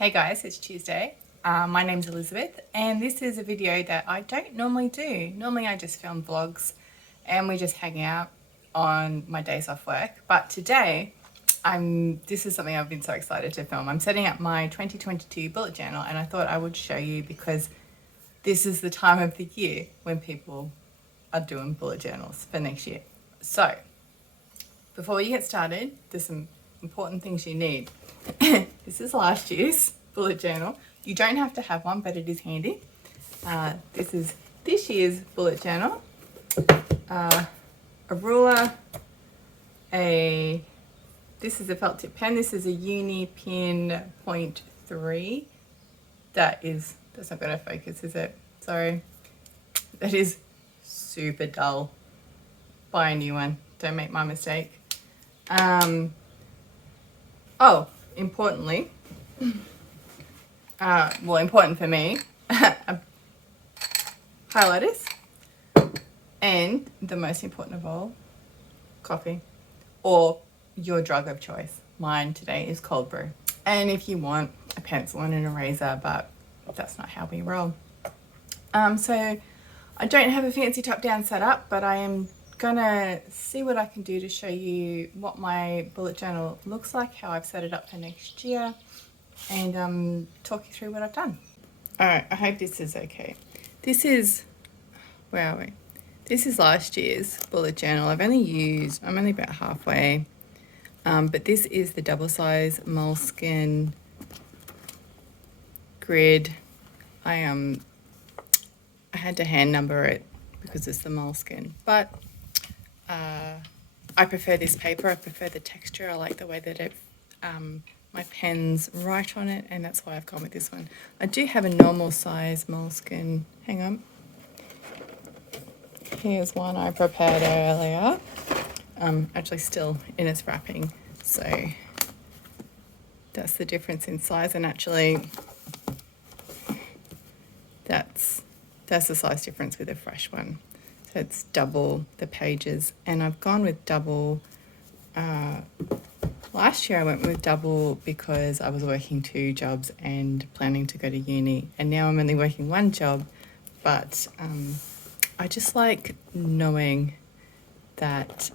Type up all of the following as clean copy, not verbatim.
Hey guys, it's Tuesday. My name's Elizabeth and this is a video that I don't normally do. Normally I just film vlogs and we just hang out on my days off work. But today, this is something I've been so excited to film. I'm setting up my 2022 bullet journal and I thought I would show you because this is the time of the year when people are doing bullet journals for next year. So, before we get started, there's some important things you need. This is last year's bullet journal. You don't have to have one, but it is handy. This is this year's bullet journal. A ruler, this is a felt tip pen. This is a Uni Pin .3. That's not going to focus, is it? Sorry. That is super dull. Buy a new one. Don't make my mistake. Importantly, important for me, highlighters, and the most important of all, coffee, or your drug of choice. Mine today is cold brew. And if you want, a pencil and an eraser, but that's not how we roll. So I don't have a fancy top-down setup, but I am gonna see what I can do to show you what my bullet journal looks like, how I've set it up for next year, and talk you through what I've done. Alright, I hope this is okay. This is, where are we? This is last year's bullet journal. I'm only about halfway, but this is the double size moleskin grid. I had to hand number it because it's the moleskin, but I prefer this paper. I prefer the texture. I like the way that my pen's write on it, and that's why I've gone with this one. I do have a normal size moleskin. Hang on. Here's one I prepared earlier. Actually still in its wrapping, so that's the difference in size, and actually that's the size difference with a fresh one. So it's double the pages, and I've gone with double. Last year I went with double because I was working 2 jobs and planning to go to uni, and now I'm only working 1 job, but I just like knowing that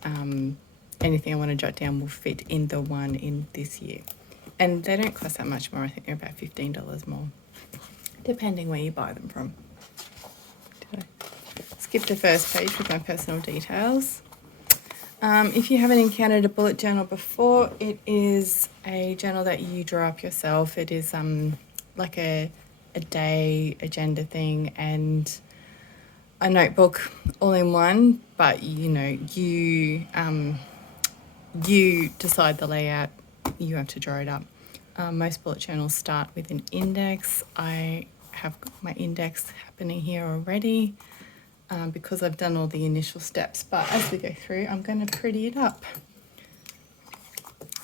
anything I want to jot down will fit in the one in this year. And they don't cost that much more. I think they're about $15 more, depending where you buy them from. Skip the first page with my personal details. If you haven't encountered a bullet journal before, it is a journal that you draw up yourself. It is like a day agenda thing and a notebook all in one, but you decide the layout, you have to draw it up. Most bullet journals start with an index. I have got my index happening here already. Because I've done all the initial steps, but as we go through, I'm going to pretty it up.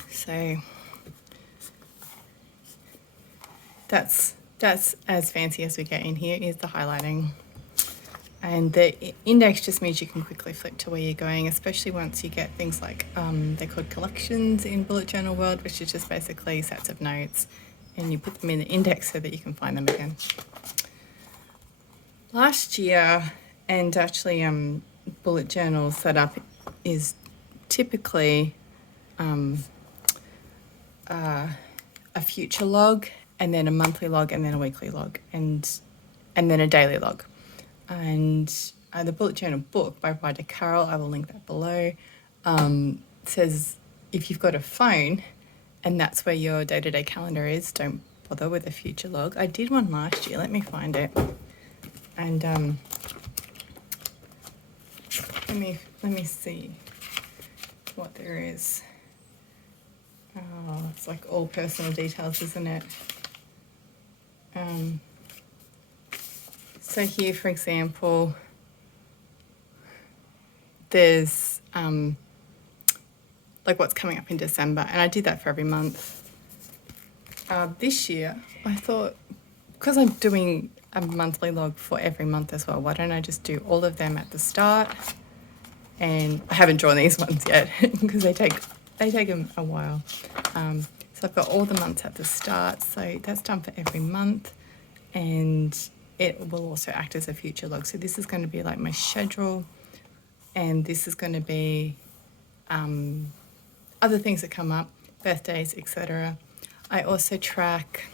So that's as fancy as we get in here is the highlighting. And the index just means you can quickly flip to where you're going, especially once you get things like, they're called collections in bullet journal world, which is just basically sets of notes, and you put them in the index so that you can find them again. Last year, and actually bullet journal setup is typically a future log, and then a monthly log, and then a weekly log, and then a daily log. And the bullet journal book by writer Carol, I will link that below, says if you've got a phone and that's where your day-to-day calendar is, don't bother with a future log. I did one last year. Let me find it. And let me see what there is. Oh, it's like all personal details, isn't it? So here, for example, there's like what's coming up in December, and I did that for every month. This year, I thought, because I'm doing a monthly log for every month as well, why don't I just do all of them at the start? And I haven't drawn these ones yet because they take a while. So So I've got all the months at the start, so that's done for every month, and it will also act as a future log. So this is going to be like my schedule, and this is going to be other things that come up, birthdays, etc. I also track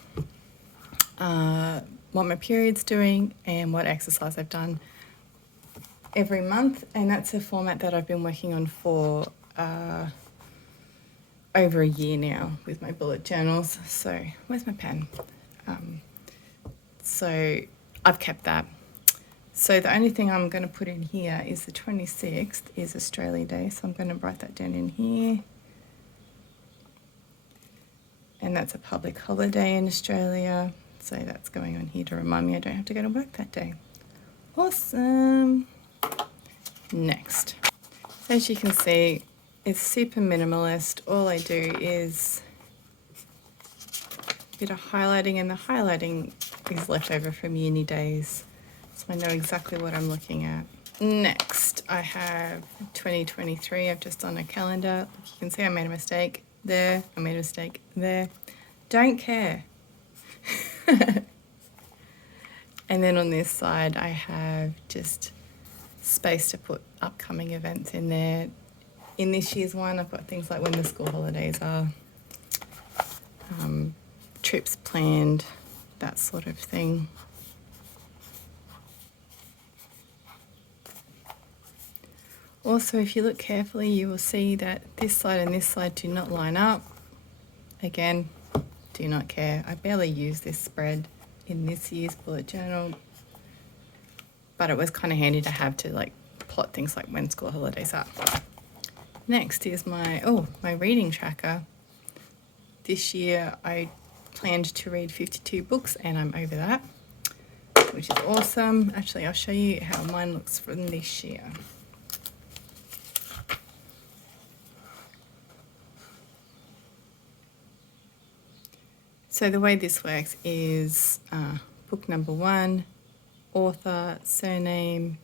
what my period's doing and what exercise I've done every month, and that's a format that I've been working on for over a year now with my bullet journals. So where's my pen? So I've kept that. So the only thing I'm going to put in here is the 26th is Australia Day, so I'm going to write that down in here. And that's a public holiday in Australia, so that's going on here to remind me I don't have to go to work that day. Awesome. Next. As you can see, it's super minimalist. All I do is a bit of highlighting, and the highlighting is left over from uni days, so I know exactly what I'm looking at. Next, I have 2023. I've just done a calendar. You can see I made a mistake there. I made a mistake there. Don't care. And then on this side, I have just space to put upcoming events in there. In this year's one, I've got things like when the school holidays are, trips planned, that sort of thing. Also, if you look carefully, you will see that this side and this side do not line up. Again, do not care. I barely use this spread in this year's bullet journal, but it was kind of handy to have to like plot things like when school holidays are. Next is my reading tracker. This year I planned to read 52 books, and I'm over that, which is awesome. Actually, I'll show you how mine looks from this year. So the way this works is book number 1, author, surname,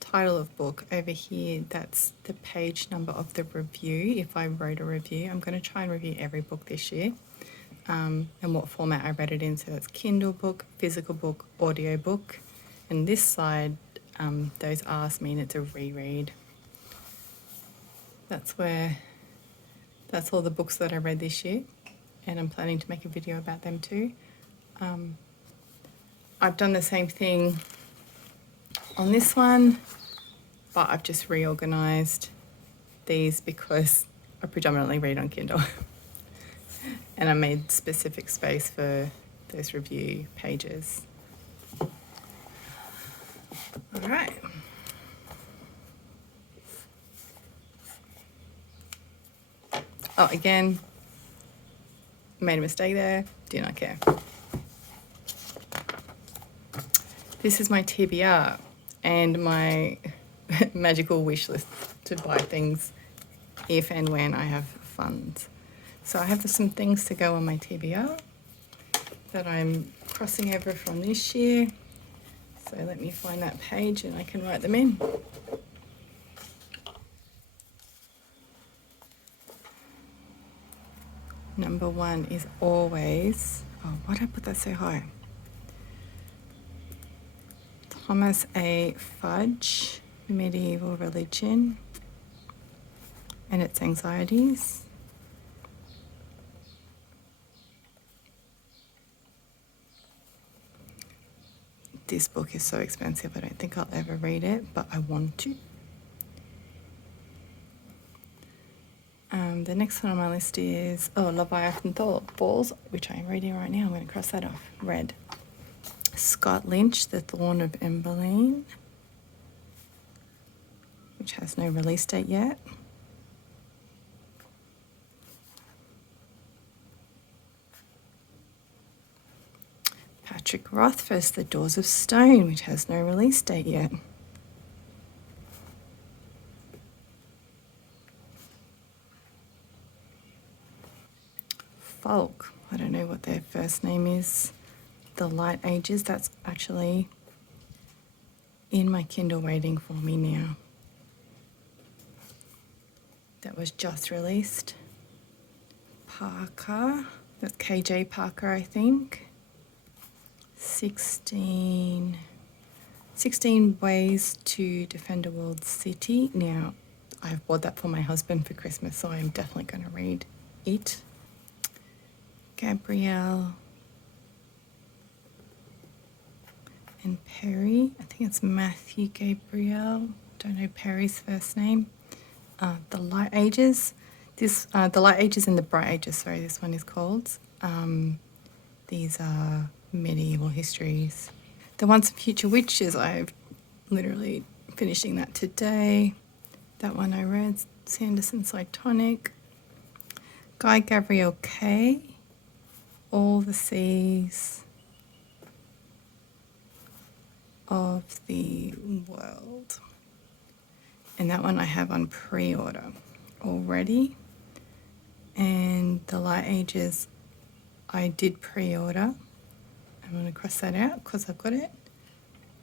title of book. Over here, that's the page number of the review. If I wrote a review, I'm going to try and review every book this year, and what format I read it in. So that's Kindle book, physical book, audio book, and this side, those R's mean it's a reread. That's all the books that I read this year, and I'm planning to make a video about them too. I've done the same thing on this one, but I've just reorganized these because I predominantly read on Kindle. And I made specific space for those review pages. All right. Oh, again, made a mistake there, do not care. This is my TBR and my magical wish list to buy things if and when I have funds. So I have some things to go on my TBR that I'm crossing over from this year. So let me find that page and I can write them in. Number 1 is always, why did I put that so high? Thomas A. Fudge, Medieval Religion and Its Anxieties. This book is so expensive, I don't think I'll ever read it, but I want to. The next one on my list is Leviathan Falls, which I am reading right now. I'm going to cross that off. Red. Scott Lynch, The Thorn of Emmeline, which has no release date yet. Patrick Rothfuss, The Doors of Stone, which has no release date yet. Folk, I don't know what their first name is. The Light Ages, that's actually in my Kindle waiting for me now. That was just released. Parker, That's KJ Parker, I think. 16 ways to defend a walled city. Now, I've bought that for my husband for Christmas, so I'm definitely going to read it. Gabrielle and Perry. I think it's Matthew Gabriel. Don't know Perry's first name. The Light Ages. The Light Ages and the Bright Ages. Sorry, this one is called. These are medieval histories. The Once and Future Witches. I've literally finishing that today. That one I read. Sanderson Cytonic. Guy Gabriel Kay. All the Seas of the World. And that one I have on pre-order already. And the Light Ages I did pre-order. I'm going to cross that out because I've got it.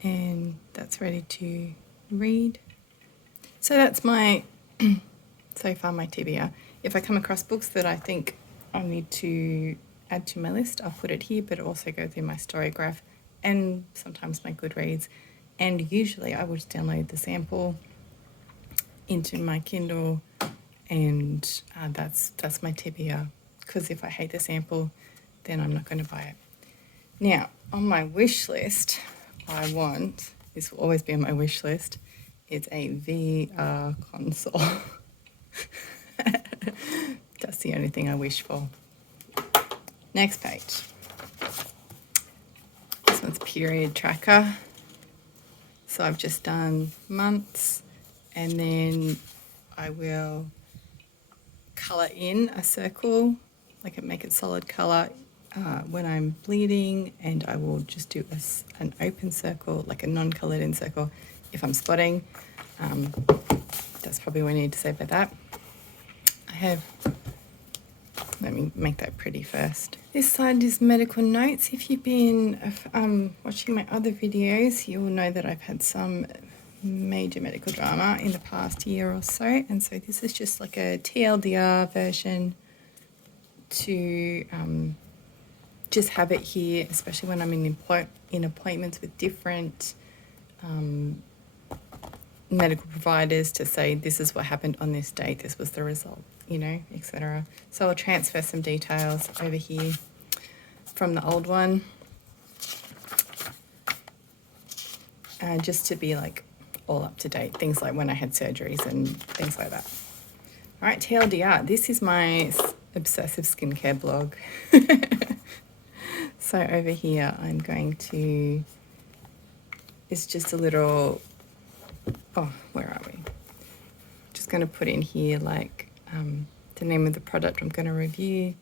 And that's ready to read. So that's my, so far my TBR. If I come across books that I think I need to add to my list, I'll put it here, but also go through my Storygraph and sometimes my Goodreads. And usually I will just download the sample into my Kindle, and that's my TBR. Because if I hate the sample, then I'm not going to buy it. Now, on my wish list, this will always be on my wish list, it's a VR console. That's the only thing I wish for. Next page. This one's period tracker. So I've just done months, and then I will colour in a circle, make it solid colour when I'm bleeding, and I will just do an open circle, like a non-coloured in circle if I'm spotting. That's probably what I need to say about that. Let me make that pretty first. This side is medical notes. If you've been watching my other videos, you will know that I've had some major medical drama in the past year or so, and so this is just like a TLDR version to just have it here, especially when I'm in appointments with different medical providers, to say this is what happened on this date, this was the result, etc. So I'll transfer some details over here from the old one, just to be like all up to date, things like when I had surgeries and things like that. All right, TLDR, this is my obsessive skincare blog. So over here I'm going to, it's just a little, where are we? Just going to put in here the name of the product I'm going to review.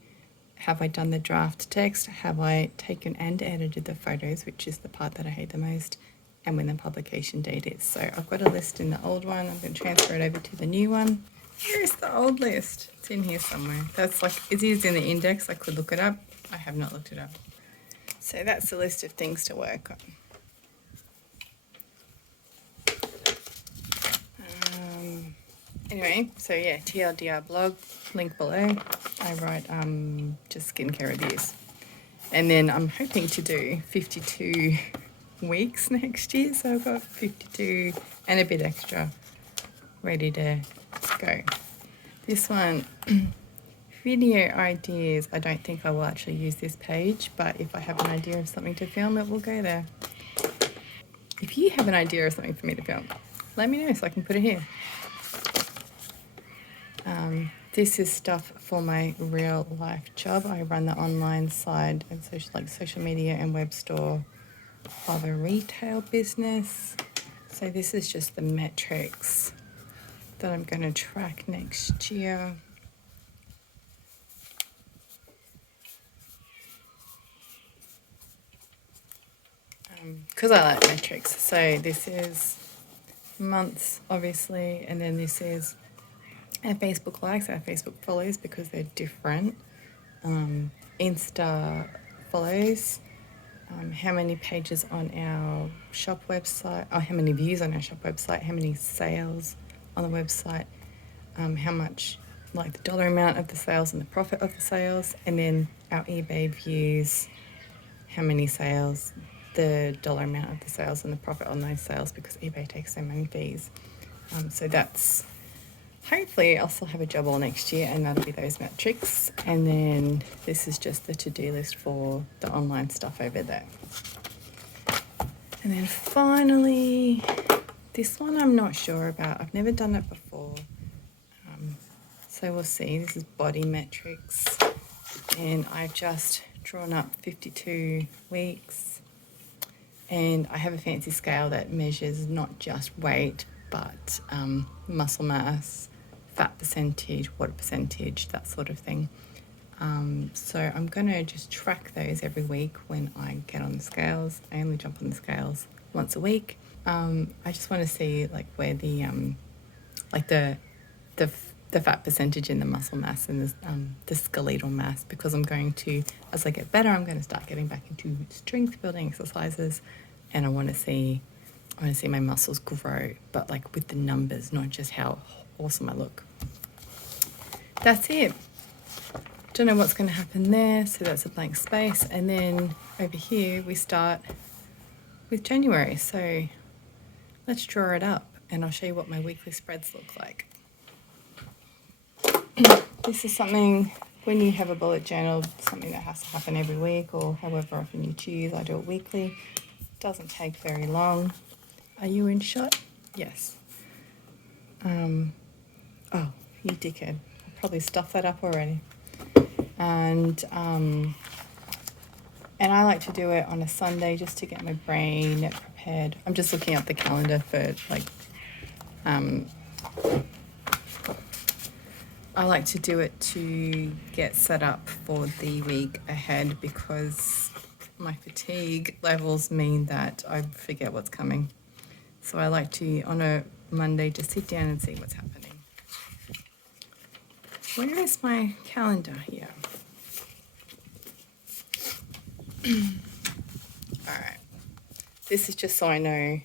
Have I done the draft text? Have I taken and edited the photos, which is the part that I hate the most, and when the publication date is. So I've got a list in the old one. I'm going to transfer it over to the new one. Here's the old list. It's in here somewhere. It is in the index. I could look it up. I have not looked it up. So that's the list of things to work on. Anyway, so yeah, TLDR blog, link below. I write just skincare reviews. And then I'm hoping to do 52 weeks next year. So I've got 52 and a bit extra ready to go. This one, video ideas. I don't think I will actually use this page, but if I have an idea of something to film, it will go there. If you have an idea of something for me to film, let me know so I can put it here. This is stuff for my real life job. I run the online side and social media and web store of a retail business. So this is just the metrics that I'm going to track next year. Because I like metrics. So this is months, obviously, and then this is our Facebook likes, our Facebook follows, because they're different. Insta follows, how many pages on our shop website, how many views on our shop website, how many sales on the website, how much like the dollar amount of the sales and the profit of the sales, and then our eBay views how many sales, the dollar amount of the sales and the profit on those sales, because eBay takes so many fees. So that's, hopefully I'll still have a job all next year, and that'll be those metrics. And then this is just the to-do list for the online stuff over there. And then finally, this one I'm not sure about. I've never done it before. So we'll see. This is body metrics. And I've just drawn up 52 weeks. And I have a fancy scale that measures not just weight, but muscle mass, fat percentage, water percentage, that sort of thing. So I'm going to just track those every week when I get on the scales. I only jump on the scales once a week. I just want to see like where the the fat percentage in the muscle mass and the skeletal mass, because I'm going to, as I get better, I'm going to start getting back into strength building exercises, and I want to see my muscles grow, but like with the numbers, not just how awesome I look. That's it. Don't know what's going to happen there, so that's a blank space. And then over here we start with January, so let's draw it up and I'll show you what my weekly spreads look like. This is something, when you have a bullet journal, something that has to happen every week, or however often you choose. I do it weekly. Doesn't take very long. Are you in shot? Yes. Oh, you dickhead. I probably stuffed that up already. And I like to do it on a Sunday just to get my brain prepared. I'm just looking up the calendar for like, I like to do it to get set up for the week ahead, because my fatigue levels mean that I forget what's coming. So I like to, on a Monday, just sit down and see what's happening. Where is my calendar here? All right. This is just so I know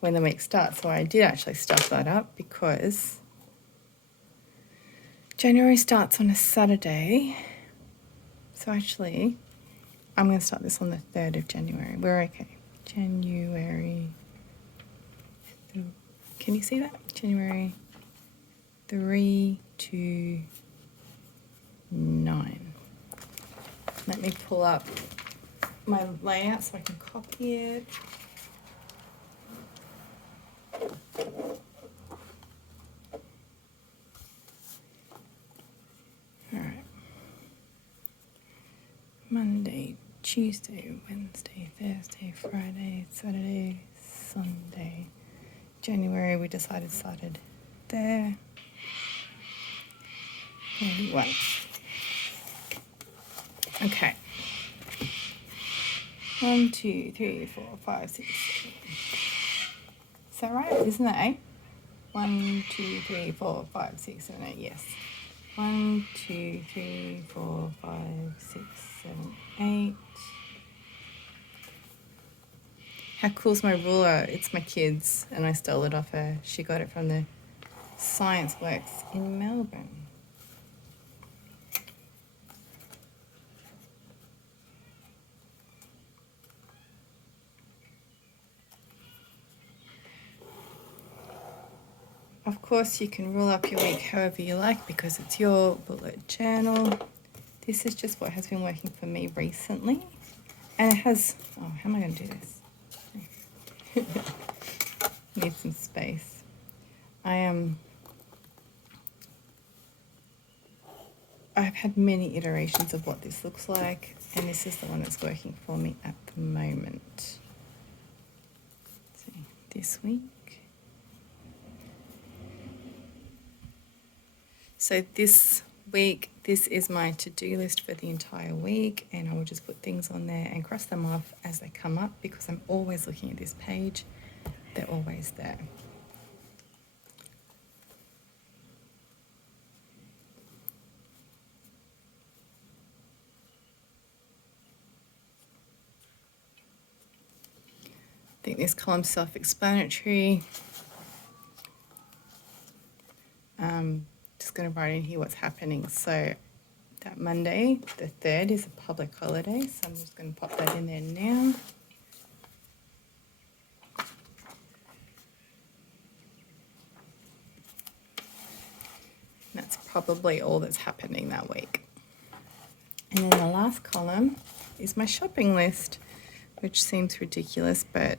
when the week starts. So I did actually stuff that up because January starts on a Saturday. So actually, I'm going to start this on the 3rd of January. We're okay. January. Can you see that? January 3 to 9. Let me pull up my layout so I can copy it. All right. Monday, Tuesday, Wednesday, Thursday, Friday, Saturday, Sunday. January, we decided started there. 31. Okay. 1, 2, 3, 4, 5, 6, 7. Is that right? Isn't that 8? 1, 2, 3, 4, 5, 6, 7, 8. Yes. 1, 2, 3, 4, 5, 6, 7, 8. How cool's my ruler? It's my kid's, and I stole it off her. She got it from the Science Works in Melbourne. Of course, you can rule up your week however you like, because it's your bullet journal. This is just what has been working for me recently. And it has, oh, how am I going to do this? Need some space. I've had many iterations of what this looks like, and this is the one that's working for me at the moment. Let's see, this week. So this week, this is my to-do list for the entire week, and I will just put things on there and cross them off as they come up, because I'm always looking at this page. They're always there. I think this column's self-explanatory. just going to write in here what's happening. So that Monday, the 3rd, is a public holiday, so I'm just going to pop that in there now. That's probably all that's happening that week. And then the last column is my shopping list, which seems ridiculous, but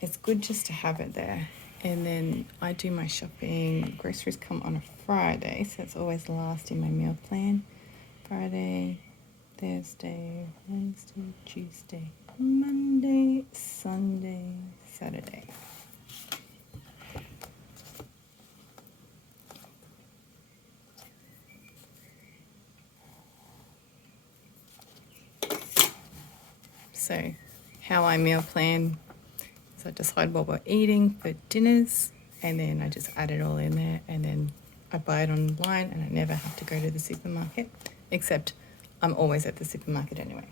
it's good just to have it there. And then I do my shopping. Groceries come on a Friday, so it's always last in my meal plan. Friday, Thursday, Wednesday, Tuesday, Monday, Sunday, Saturday. So how I meal plan, so I decide what we're eating for dinners, and then I just add it all in there, and then I buy it online, and I never have to go to the supermarket, except I'm always at the supermarket anyway.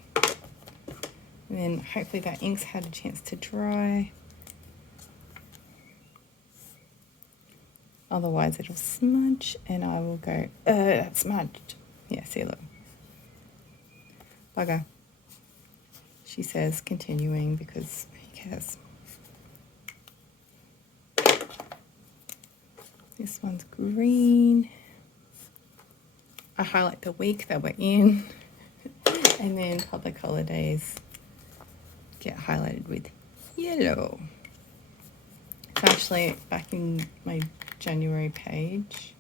And then hopefully that ink's had a chance to dry. Otherwise it'll smudge, and I will go, that's smudged. Yeah, see, look. Bugger. She says, continuing, because who cares? This one's green. I highlight the week that we're in, and then public holidays get highlighted with yellow. So actually, back in my January page,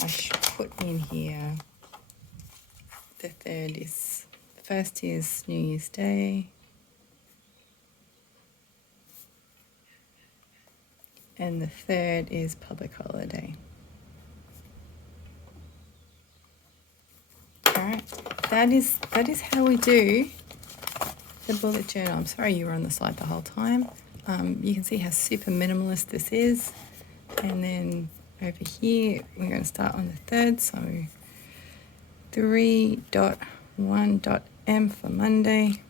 I should put in here the 3rd is, the 1st is New Year's Day, and the 3rd is public holiday. Alright, that is how we do the bullet journal. I'm sorry you were on the slide the whole time. You can see how super minimalist this is. And then over here, we're going to start on the 3rd. So 3.1.m for Monday.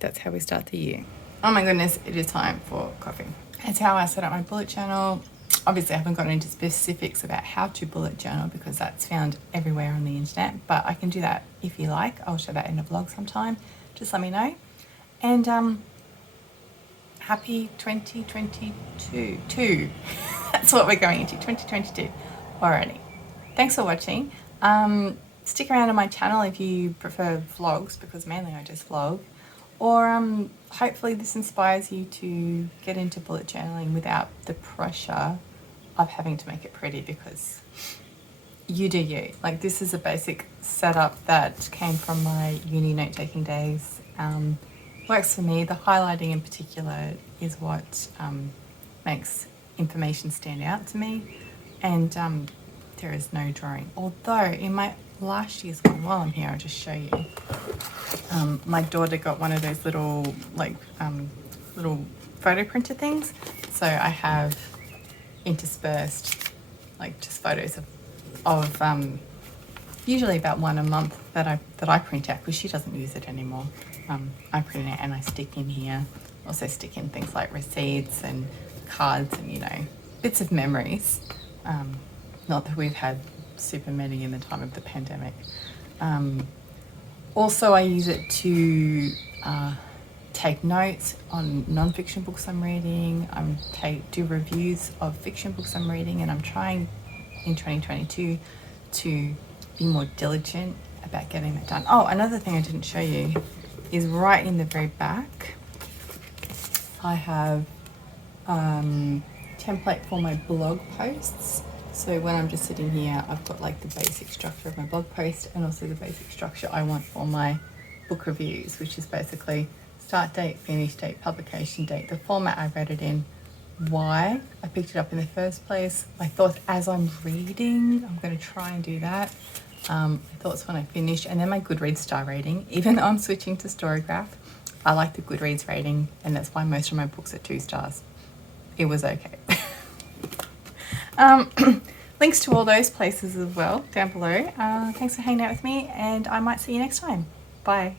That's how we start the year. Oh my goodness, it is time for coffee. That's how I set up my bullet journal. Obviously, I haven't gotten into specifics about how to bullet journal because that's found everywhere on the internet, but I can do that if you like. I'll show that in a vlog sometime. Just let me know. And happy 2022. That's what we're going into, 2022 already. Thanks for watching. Stick around on my channel if you prefer vlogs, because mainly I just vlog. Or hopefully this inspires you to get into bullet journaling without the pressure of having to make it pretty, because you do you. Like, this is a basic setup that came from my uni note-taking days. Works for me. The highlighting in particular is what makes information stand out to me, and there is no drawing. Although in my last year's one, while I'm here, I'll just show you. My daughter got one of those little little photo printer things, so I have interspersed like just photos of usually about one a month that I print out, because she doesn't use it anymore. I print it out and I stick in here. Also stick in things like receipts and cards and, you know, bits of memories. Not that we've had super many in the time of the pandemic. Also, I use it to take notes on non-fiction books I'm reading. Do reviews of fiction books I'm reading, and I'm trying in 2022 to be more diligent about getting that done. Oh, another thing I didn't show you is right in the very back, I have template for my blog posts. So when I'm just sitting here, I've got like the basic structure of my blog post, and also the basic structure I want for my book reviews, which is basically start date, finish date, publication date, the format I read it in, why I picked it up in the first place, my thoughts as I'm reading. I'm going to try and do that. My thoughts when I finish, and then my Goodreads star rating. Even though I'm switching to Storygraph, I like the Goodreads rating, and that's why most of my books are 2 stars. It was okay. Links to all those places as well down below. Thanks for hanging out with me, and I might see you next time. Bye.